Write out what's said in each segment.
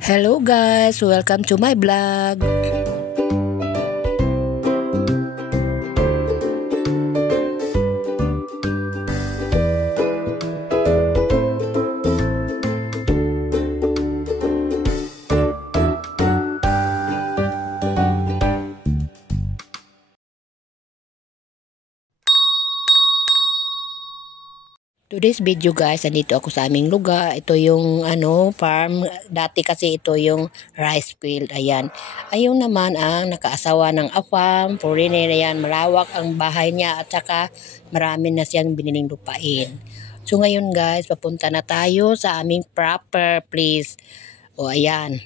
Hello guys, welcome to my vlog. Today's video guys, andito ako sa aming lugar. Ito yung farm. Dati kasi ito yung rice field. Ayan. Ayun naman ang nakaasawa ng afam. Foreigner, ayan. Malawak ang bahay niya at saka marami na siyang biniling lupain. So ngayon guys, papunta na tayo sa aming proper place. O ayan.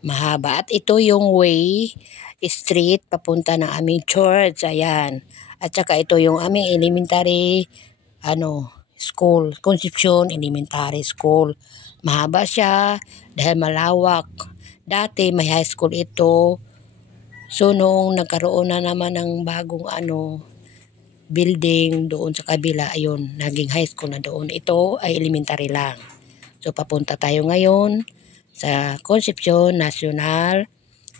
Mahaba. At ito yung way, street, papunta ng aming church. Ayan. At saka ito yung aming elementary, school, Concepcion Elementary School. Mahaba siya dahil malawak. Dati may high school ito. So nung nagkaroon na naman ng bagong building doon sa kabila, ayun, naging high school na doon. Ito ay elementary lang. So papunta tayo ngayon sa Concepcion National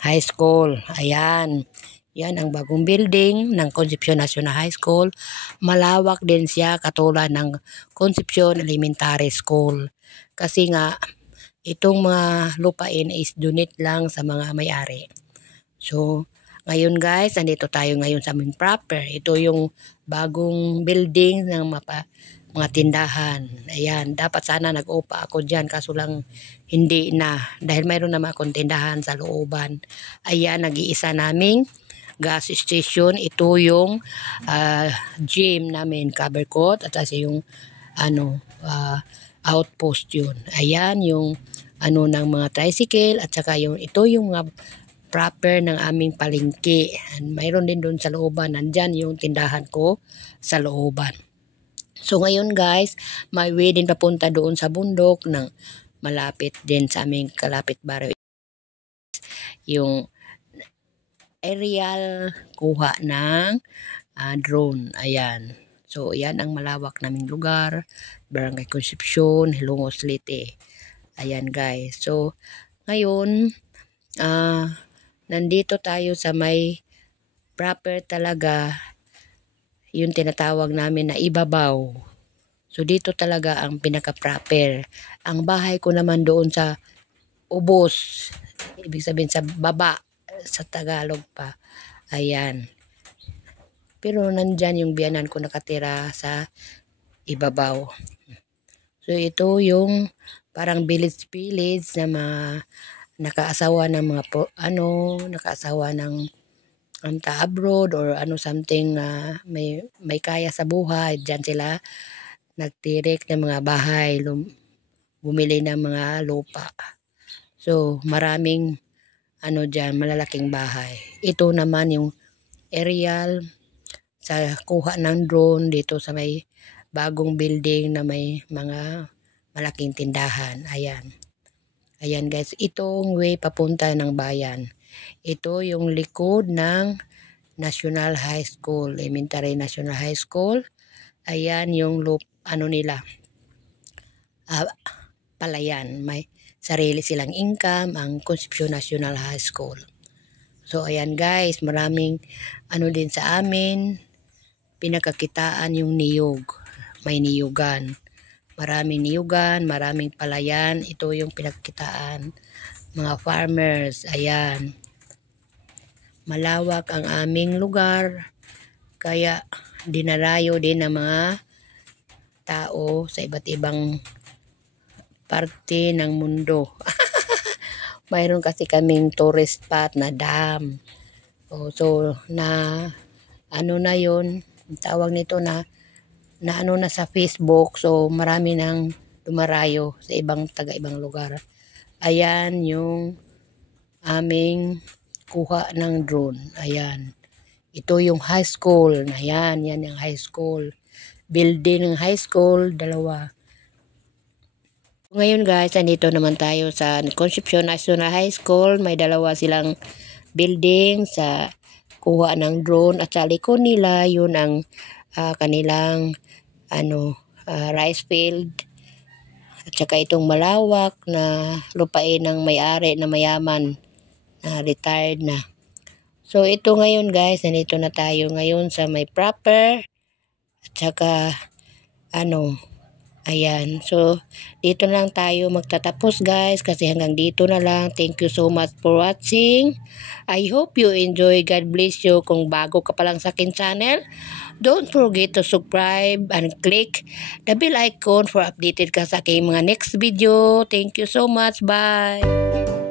High School. Ayan. Yan ang bagong building ng Concepcion National High School. Malawak din siya katulad ng Concepcion Elementary School. Kasi nga, itong mga lupain is donate lang sa mga may-ari. So, ngayon guys, nandito tayo ngayon sa aming proper. Ito yung bagong building ng mga tindahan. Ayan, dapat sana nag-upa ako dyan kaso lang hindi na. Dahil mayroon naman akong tindahan sa looban. Ayan, nag-iisa naming gas station. Ito yung gym namin, cover coat, at kasi yung outpost yun. Ayan yung ng mga tricycle, at saka ito yung proper ng aming palengke. Mayroon din doon sa looban. Nandyan yung tindahan ko sa looban. So ngayon guys, may way din papunta doon sa bundok ng malapit din sa aming kalapit baryo. Yung aerial kuha ng drone. Ayan. So, yan ang malawak naming lugar. Barangay Concepcion, Hilongos, Leyte. Ayan guys. So, ngayon, nandito tayo sa may proper talaga yung tinatawag namin na ibabaw. So, dito talaga ang pinaka-proper. Ang bahay ko naman doon sa ubos. Ibig sabihin sa baba. Sa Tagalog pa. Ayan. Pero nandyan yung biyanan ko nakatira sa ibabaw. So ito yung parang village na mga nakaasawa ng mga nakaasawa ng abroad or something may kaya sa buhay. Diyan sila nagtirik ng mga bahay, bumili ng mga lupa. So maraming dyan, malalaking bahay. Ito naman yung aerial sa kuha ng drone dito sa may bagong building na may mga malaking tindahan. Ayan. Ayan guys, itong way papunta ng bayan. Ito yung likod ng National High School, Elementary National High School. Ayan yung nila. Palayan. May sarili silang income ang Concepcion National High School. So ayan guys, maraming din sa amin, pinakakitaan yung niyog. May niyugan. Maraming niyugan, maraming palayan. Ito yung pinakakitaan. Mga farmers, ayan. Malawak ang aming lugar. Kaya dinarayo din ng mga tao sa iba't ibang parte ng mundo. Mayroon kasi kaming tourist spot na dam. So na na yon, tawag nito na sa Facebook. So marami nang dumarayo sa taga-ibang lugar. Ayan yung aming kuha ng drone. Ayan. Ito yung high school. Ayan, yan yung high school. Building ng high school, dalawa. Ngayon guys, nandito naman tayo sa Concepcion National High School. May dalawa silang building sa kuha ng drone. At sa likod nila, yun ang kanilang rice field. At saka itong malawak na lupain ng may-ari na mayaman na retired na. So ito ngayon guys, nandito na tayo ngayon sa may proper at saka ayan. So dito na lang tayo magtatapos guys kasi hanggang dito na lang. Thank you so much for watching. I hope you enjoy. God bless you. Kung bago ka pa lang sa akin channel, don't forget to subscribe and click the bell icon for updated ka sa aking mga next video. Thank you so much. Bye!